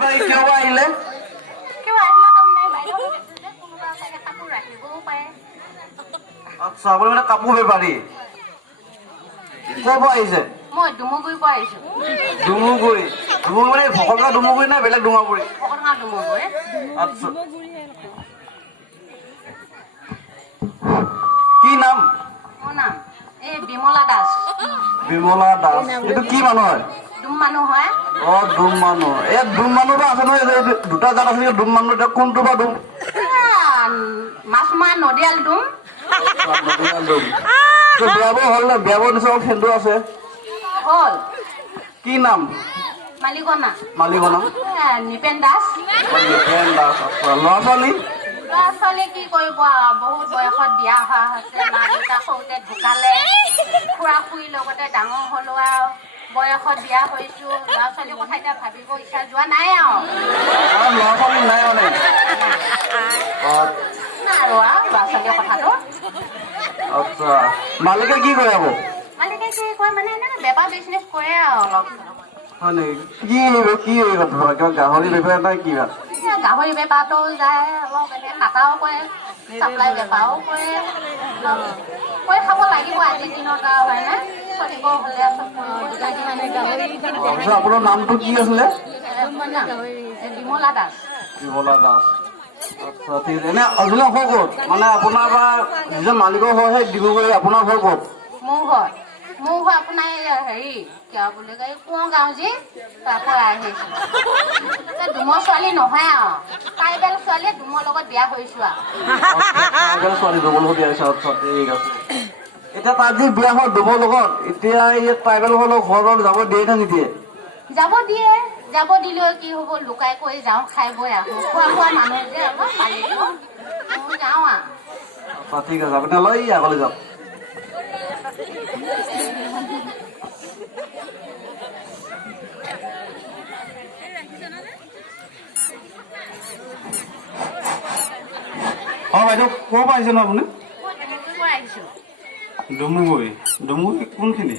কিয় আহিলে? আচ্ছা, আপুনি মানে কাপোৰ বেপাৰী। ক'ৰ পৰা আহিছে? মই ডুমুগুৰিৰ পৰা আহিছো। ডুমুগুৰি? ডুমুগুৰি মানে ভকতগাঁও ডুমুগুৰি নে বেলেগ ডুমুগুৰি? ভকতগাঁও ডুমুগুৰি। আচ্ছা, কি নাম? মোৰ নাম এই বিমলা দাস। বিমলা দাস। এইটো কি মানুহ হয়? ডুম মানুহ হয়। ডুম মানুহ। এই ডুম মানুহটো আছে নহয়, দুটা জাত আছে ডুম মানুহ। এতিয়া কোনটো বা ডুম? মাছমৰা নদীয়াল ডুম। ডুম বিয়াবোৰ হ'ল নে? বিয়াবোৰ নিচিনা ফেণ্ডো আছে। হ'ল। কি নাম? মালিকনা। মালিকনা? নিপেন দাস। নিপেন দাস। ল'ৰা ছোৱালী? ল'ৰা ছোৱালী কি কৰিব আৰু, বহুত বয়সত বিয়া হোৱা হৈছে। মা দেউতা সৰুতে ঢুকালে। খুৰা খুৰীৰ লগতে ডাঙৰ হ'লো আৰু বয়সত বিয়া হৈছো। ল'ৰা ছোৱালীৰ কথা এতিয়া ভাবিব ইচ্ছা যোৱা নাই আৰু। ল'ৰা ছোৱালী নাই মানে? নাই আৰু ল'ৰা ছোৱালীৰ কথাটো। আচ্ছা, মালিকে কি কৰে আকৌ? মালিকে কি কয় মানে এনেকে বেপাৰ বিজনেছ কৰে আৰু অলপ। হয় নেকি? কি গাহৰি বেপাৰ নাই কি? গাহৰি বেপাৰটো যায় অলপ, এনে কাটাও কৰে, চাপ্লাই বেপাৰো কৰে। কৰি খাব লাগিব আজিৰ দিনত আৰু, হয়নে? চলিব হ'লে আপোনাৰ নামটো কি আছিলে? বিমলা দাস। বিমলা দাস। আচ্ছা, ঠিক আছে। এনে অৰিজিনেল ঘৰ ক'ত? মানে আপোনাৰ বা যিজন মালিকৰ ঘৰ সেই ডিব্ৰুগড়, আপোনাৰ ঘৰ ক'ত? মোৰ ঘৰ আপোনাৰ হেৰি কিয় বুলি কয়, কোঁৱৰ গাঁও যি তাৰ পৰা আহিছো। ডুমৰ ছোৱালী নহয় আৰু, ট্ৰাইবেল ছোৱালী ডুমৰ লগত বিয়া হৈছো আৰু। ছোৱালী ডুমৰ লগত বিয়া হৈছে। আচ্ছা, ঠিক আছে। এতিয়া তাত যি বিয়া হ'ল ডুমৰ লগত, এতিয়া এই ট্ৰাইবেল ঘৰৰ ঘৰত যাব দিয়ে নে নিদিয়ে? যাব দিলেও কি হ'ব, লুকাই কৰি যাওঁ, খাই বৈ আহো। খোৱা মানুহ যে অলপ পালিটো যাওঁ আৰু। আচ্ছা, ঠিক আছে। আপুনি লৈ আগলৈ যাওক। বাইদেউ ক'ৰ পৰা আহিছে ন আপুনি? ডুমুগুৰি। ডুমুগুৰি কোনখিনি?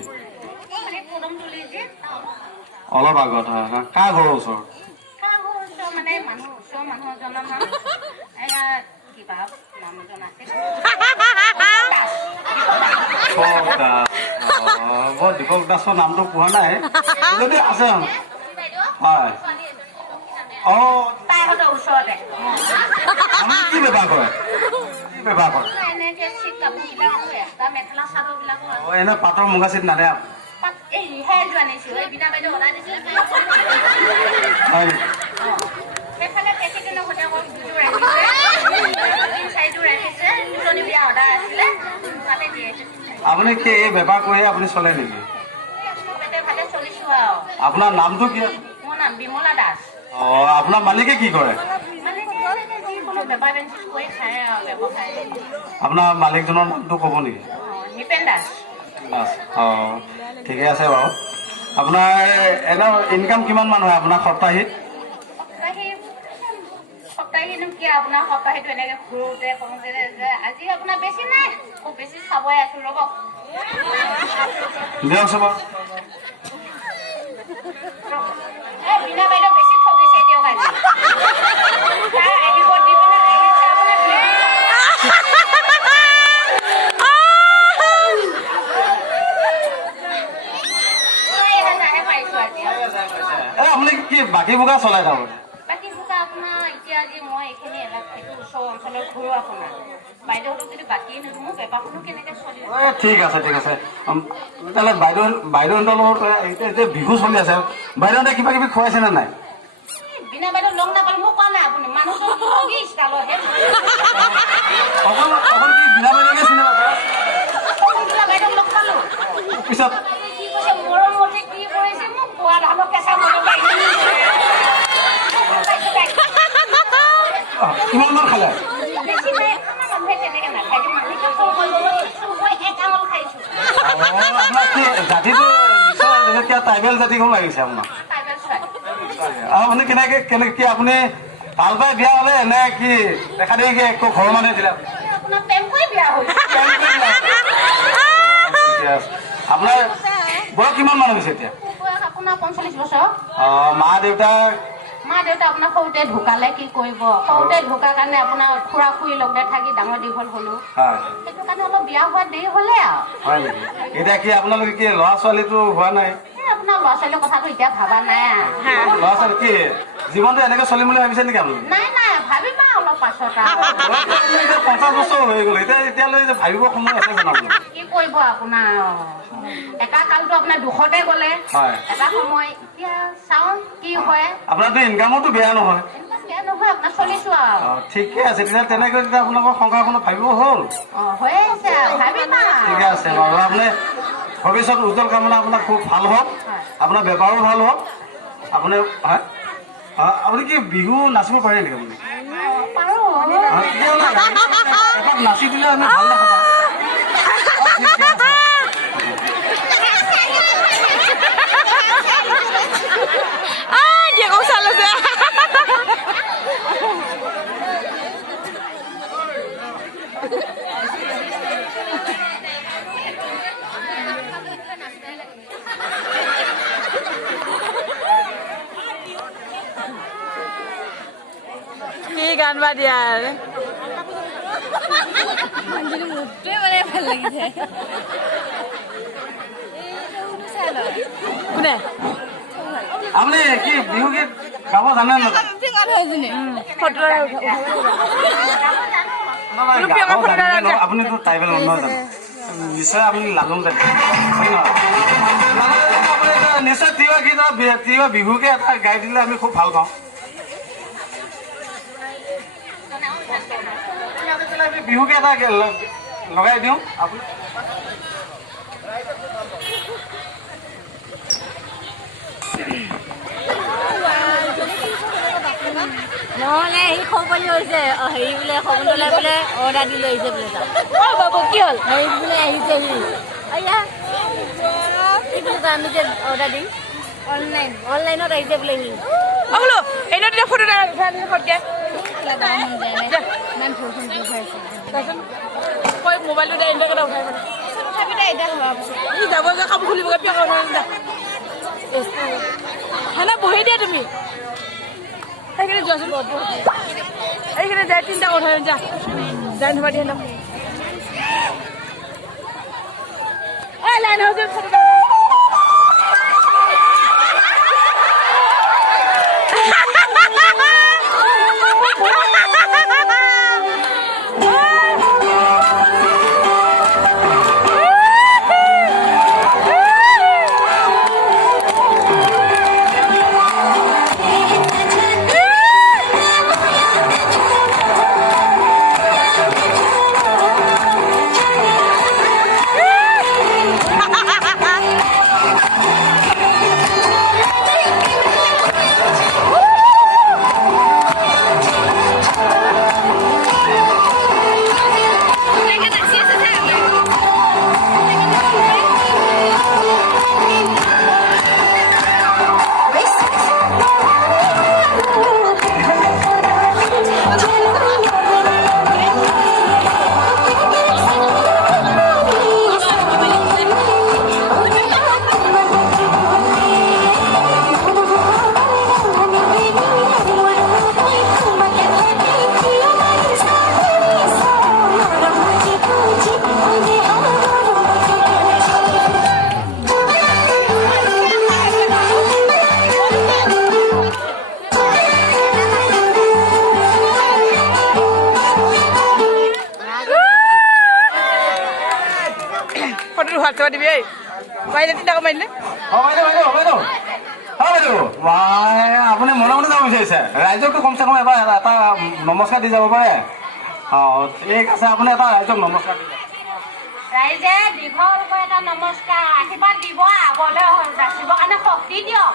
অলপ আগত। হয়, কাৰ ঘৰৰ ওচৰত? মানে ওচৰৰ মানুহ এজনৰ নাম কিবা নাম এজন আছে। বৰ দীপক দাসৰ নামটো পোৱা নাই, যদি আছে। হয়। তাইহঁতৰ ওচৰতে। আপুনি কি বেপাৰ কৰে? কি বেপাৰ কৰে? এনেকে চিট কাপোৰ বিলাক এক্সট্ৰা মেখেলা চাদৰ বিলাকো আছে। এনে পাটৰ মুগা চিট নানে? এই ৰিহাই যোৱা নিছো, এই বিনা বাইদেউ অৰ্ডাৰ দিছো। সেইফালে পেকেটিনৰ সৈতে দুযোৰ ৰাখিছে, চাৰিযোৰ ৰাখিছে। দুজনী বিয়া অৰ্ডাৰ আছিলে, তাতে দিয়ে। আপুনি কি এই বেপাৰ কৰি আপুনি চলে নেকি? পেটে ভাতে চলিছো আৰু। আপোনাৰ নামটো কি? মোৰ নাম বিমলা দাস। আপোনাৰ মালিকে কি কৰে? যিকোনো বেপাৰ বেঞ্চিজ কৰি খায় আৰু ব্যৱসায়। আপোনাৰ মালিকজনৰ নামটো ক'ব নেকি? নিপেন দাস। ঠিকে আছে বাৰু। আপোনাৰ এনে ইনকাম কিমান মান হয় আপোনাৰ সপ্তাহিক? সপ্তাহিকনো কি আপোনাৰ, সপ্তাহিকটো এনেকে ঘূৰোতে কৰোঁতে আজি আপোনাৰ বেছি নাই, খুব বেছি চাবই আছো ৰ'ব। দিয়কচোন বাৰু। বিনা বাইদেউ বেছি ঠগিছে দিয়ক আজি। আহিব দি পেলাই আপুনি কি বাকী বোকা চলাই যাব? বাকী বোকা আপোনাৰ এতিয়া আজি মই এইখিনি এলেকাটো ওচৰ অঞ্চলত ঘূৰো আপোনাৰ। বাইদেউহঁতক যদি বাকী নিদিওঁ মোৰ বেপাৰখনো কেনেকে চলিব? ঠিক আছে, ঠিক আছে। তেতিয়াহ'লে বাইদেউহঁতৰ লগত এতিয়া বিহু চলি আছে, বাইদেউহঁতে কিবা কিবি খুৱাইছেনে নাই? বিনা বাইদেউ লগ নাপালে মোক কোৱা নাই আপুনি, মানুহজন ঠগি ষ্টাইলৰহে। অকল কি বিনা বাইদেউকে চিনি নাপায়? বিনা বাইদেউক লগ পালো। পিছত কি কৈছে, মৰমতে কি কৰিছে মোক পোৱা ধানৰ কেঁচা কিমান মান খালে? বেছি নাই, আমাৰ মানুহে তেনেকে নাখায়। এক আঙুল খাইছো। আপোনাৰ কি জাতিটো ট্ৰাইবেল জাতিখন লাগিছে আপোনাৰ? আপুনি কেনেকে কি আপুনি ভাল পাই বিয়া হলে এনে কি দেখা দেখি একো ঘৰৰ মানুহে দিলে? আপোনাৰ প্ৰেম কৰি বিয়া হৈছে। আপোনাৰ বয়স কিমান মান হৈছে এতিয়া? আপোনাৰ 45 বছৰ। মা দেউতা মা দেউতা আপোনাৰ সৰুতে ঢুকালে কি কৰিব সৰুতে ঢুকাৰ কাৰণে আপোনাৰ খুৰা খুৰী লগতে থাকি ডাঙৰ দীঘল হলো হয় সেইটো কাৰণে অলপ বিয়া হোৱা দেৰি হ'লে আৰু হয় নেকি এতিয়া কি আপোনালোকে কি ল'ৰা ছোৱালীটো হোৱা নাই আপোনাৰ ল'ৰা ছোৱালীৰ কথাটো এতিয়া ভাবা নাই ল'ৰা ছোৱালী কি জীৱনটো এনেকে চলিম বুলি ভাবিছে নেকি আপুনি নাই নাই ভাবিবা অলপ পাছত 50 বছৰ হৈ গ'ল এতিয়ালৈ ভাবিব সময় আছে জানো কি কৰিব আপোনাৰ এটা কালটো আপোনাৰ দুখতে গ'লে এটা সময় এতিয়া চাওঁ কি হয় আপোনাৰতো ইনকামতো বেয়া নহয় বেয়া নহয় আপোনাৰ চলিছো আৰু ঠিকে আছে তেতিয়া তেনেকৈ তেতিয়া আপোনালোকৰ সংসাৰখনত ভাবিব হ'ল হৈ আহিছে ভাবিবা ঠিকে আছে বাৰু আপুনি ভৱিষ্যত উজ্জ্বল কামনা আপোনাৰ খুব ভাল হওক আপোনাৰ বেপাৰো ভাল হওক আপুনি আপুনি কি বিহু নাচিব পাৰে নেকি আপুনি পাৰো এপাক নাচি দিলে আমি ভাল দেখা পাওঁ কি গান বা দিয়া ভাল লাগিছে কোনে আপুনি কি বিহু গীত গাব জানে আপুনিতো ট্ৰাইবেল নহয় জানো নিশ্চয় আপুনি লালুং জানে নিশ্চয় তিৱা গীত তিৱা বিহুকে এটা গাই দিলে আমি খুব ভাল পাওঁ বিহুকে এটা লগাই দিওঁ আপুনি নহ'লে হেৰি খবনি হৈছে হেৰি বোলে খবনলৈ বোলে অৰ্ডাৰ দি লৈ আহিছে বোলে বাবু কি হ'ল হেৰি বোলে আহিছে এয়া কি বুলি কয় আমি যে অৰ্ডাৰ দিম অনলাইনত আহিছে বোলে সি বোলো এইটো ফটো কৈ মোবাইলটো দে এনেকৈ উঠাই মানে যাব যে কাপোৰ খুলিবগৈ পিয়া হেনে বহি দিয়া তুমি এইখিনি যোৱাচোন এইখিনি যায় তিনিটা কথা যা যাই থবা দিয়ে লাইন হৈছে হোৱাটছএপত দিবি এই পাৰিলে তিনিটাকৈ মাৰিলে আপুনি মনে মনে যাব বিচাৰিছে ৰাইজকতো কমচে কম এবাৰ এটা নমস্কাৰ দি যাব পাৰে ঠিক আছে আপুনি এটা ৰাইজক নমস্কাৰ দি ৰাইজে দীঘল এটা নমস্কাৰ আশীৰ্বাদ দিব আগলৈ যাচিবৰ কাৰণে শক্তি দিয়ক